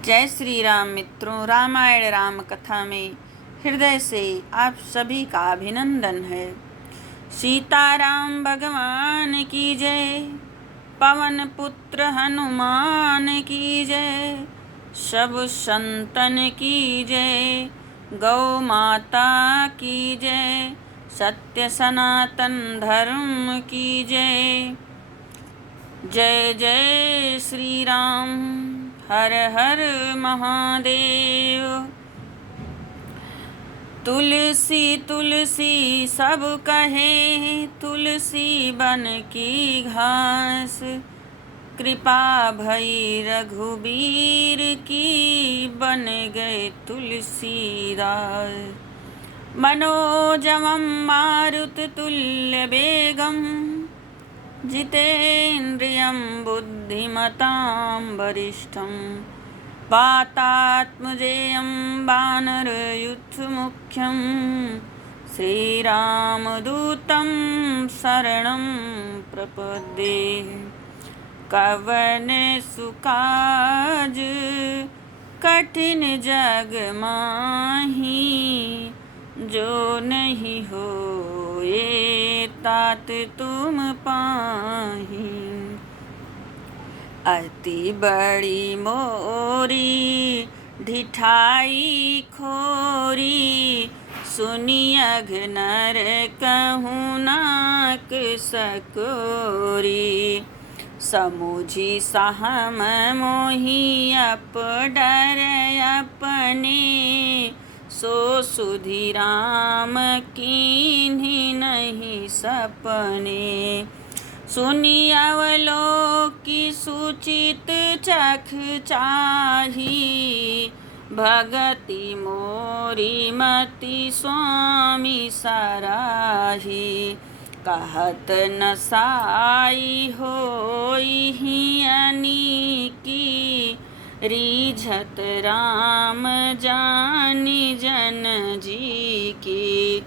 जय श्री राम मित्रों। रामायण राम कथा में हृदय से आप सभी का अभिनंदन है। सीताराम भगवान की जय, पवन पुत्र हनुमान की जय, सब संतन की जय, गौ माता की जय, सत्य सनातन धर्म की जय। जय जय श्री राम, हर हर महादेव। तुलसी तुलसी सब कहे, तुलसी बन की घास, कृपा भई रघुबीर की, बन गए तुलसीदास। मनोजवम मारुत तुल्य वेगम, जितेन्द्रियं बुद्धिमतां वरिष्ठं, वातात्मजेयं वानरयूथमुख्यं, श्रीरामदूतं शरणं प्रपद्ये। कवन सुकाज कठिन जग माही, जो नहीं होए तात तुम पाही। अति बड़ी मोरी ढिठाई खोरी, सुनी अघनर कहूँ नाक सकोरी। समुझी सहम मोही अप डर अपने, सो सुधि राम कीन्ही नहीं सपने। सुनी अवलोकी सुचित चख चाही, भगति मोरी मति स्वामी सराही। कहत न साई होई हियनी की, रीझत राम जानी जन जी की।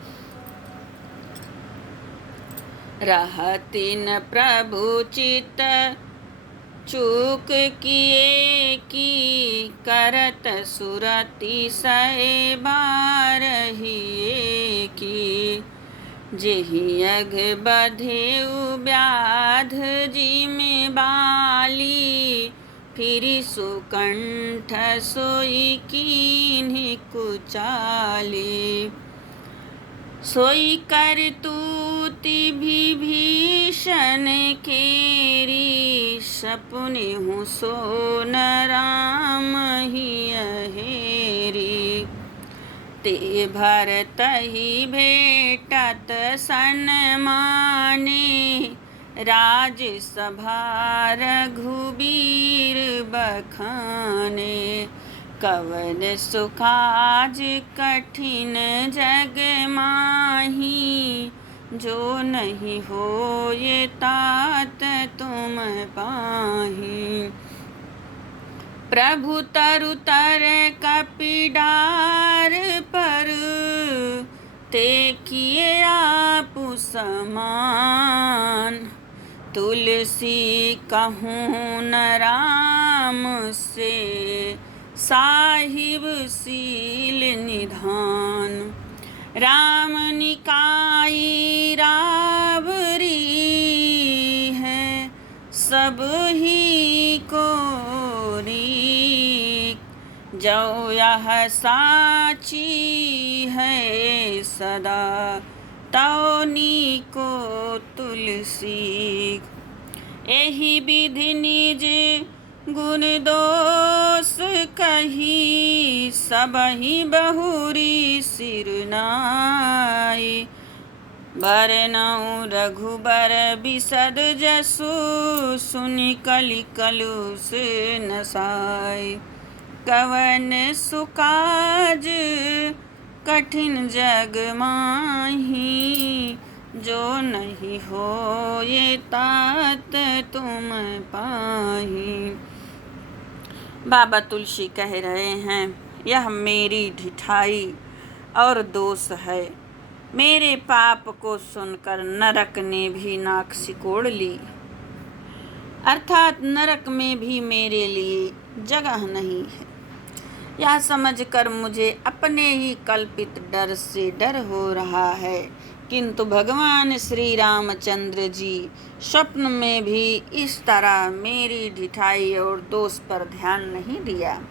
रहतिन प्रभु चित चूक किए की, करत सुरति सहे बारहिए की। जेहि अघ बधेउ व्याध जिमि बाली, फिरि सुकंठ सोई कीन्ही कुचाली। सोई करतूति विभीषण केरी, सपुनि हूँ सोन राम हिय हेरी। ते भरतहि भेटत सन्माने, राजसभा रघुबीर बखाने। कवन सुकाज कठिन जग माही, जो नहीं होए तात तुम पाही। प्रभु तरु तर कपिडार पर, ते किए आपु समान। तुलसी कहूँ न राम से, साहिब सील निधान। राम निकाई रावरी है, सब ही को जो यह साची है सदा, तौनी को तुलसी। एहि विधि निज गुण दोष कही, सबहि बहुरी सिरनाई। बरनउँ रघुबर बिसद जसु, सुनि कलि कलुष नसाय। कवन सुकाज कठिन जग माही, जो नहीं होए तात तुम पाही। बाबा तुलसी कह रहे हैं, यह मेरी ढिठाई और दोष है। मेरे पाप को सुनकर नरक ने भी नाक सिकोड़ ली, अर्थात नरक में भी मेरे लिए जगह नहीं है। यह समझकर मुझे अपने ही कल्पित डर से डर हो रहा है। किंतु भगवान श्री रामचंद्र जी स्वप्न में भी इस तरह मेरी ढिठाई और दोष पर ध्यान नहीं दिया।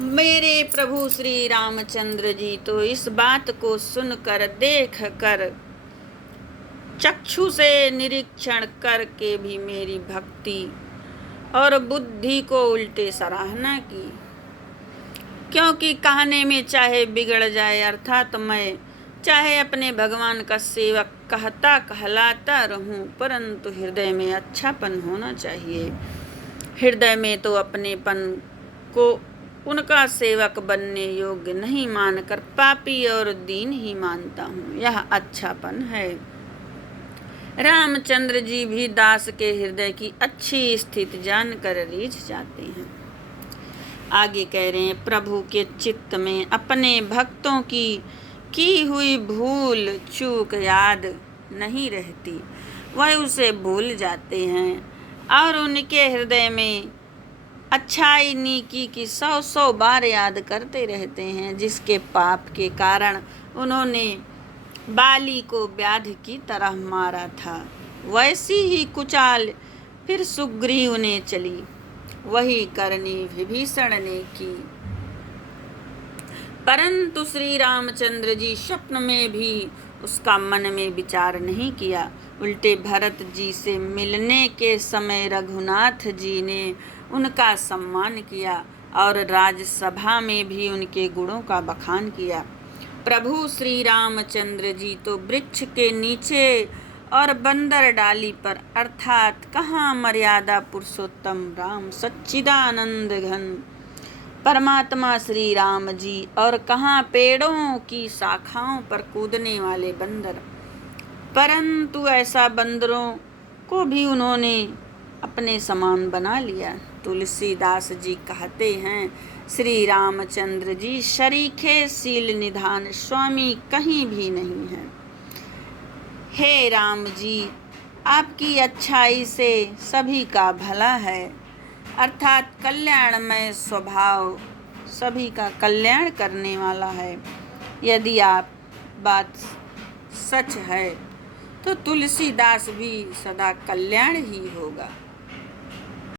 मेरे प्रभु श्री रामचंद्र जी तो इस बात को सुनकर, देख कर, चक्षु से निरीक्षण करके भी मेरी भक्ति और बुद्धि को उल्टे सराहना की। क्योंकि कहने में चाहे बिगड़ जाए, अर्थात मैं चाहे अपने भगवान का सेवक कहलाता रहूं, परंतु हृदय में अच्छापन होना चाहिए। हृदय में तो अपनेपन को उनका सेवक बनने योग्य नहीं मानकर पापी और दीन ही मानता हूँ। यह अच्छापन है। रामचंद्र जी भी दास के हृदय की अच्छी स्थिति जानकर रीझ जाते हैं। आगे कह रहे हैं, प्रभु के चित्त में अपने भक्तों की हुई भूल चूक याद नहीं रहती। वह उसे भूल जाते हैं और उनके हृदय में अच्छाई नेकी की 100 बार याद करते रहते हैं, जिसके पाप के कारण उन्होंने बाली को व्याध की तरह मारा था। वैसी ही कुचाल फिर सुग्रीव ने चली, वही करनी विभीषण ने की। परंतु श्री रामचंद्र जी स्वप्न में भी उसका मन में विचार नहीं किया। उल्टे भरत जी से मिलने के समय रघुनाथ जी ने उनका सम्मान किया और राजसभा में भी उनके गुणों का बखान किया। प्रभु श्री रामचंद्र जी तो वृक्ष के नीचे और बंदर डाली पर, अर्थात कहाँ मर्यादा पुरुषोत्तम राम सच्चिदानंद घन परमात्मा श्री राम जी, और कहाँ पेड़ों की शाखाओं पर कूदने वाले बंदर। परंतु ऐसा बंदरों को भी उन्होंने अपने समान बना लिया। तुलसीदास जी कहते हैं, श्री रामचंद्र जी शरीखे शील निधान स्वामी कहीं भी नहीं है। हे राम जी, आपकी अच्छाई से सभी का भला है, अर्थात कल्याणमय स्वभाव सभी का कल्याण करने वाला है। यदि आप बात सच है तो तुलसीदास भी सदा कल्याण ही होगा।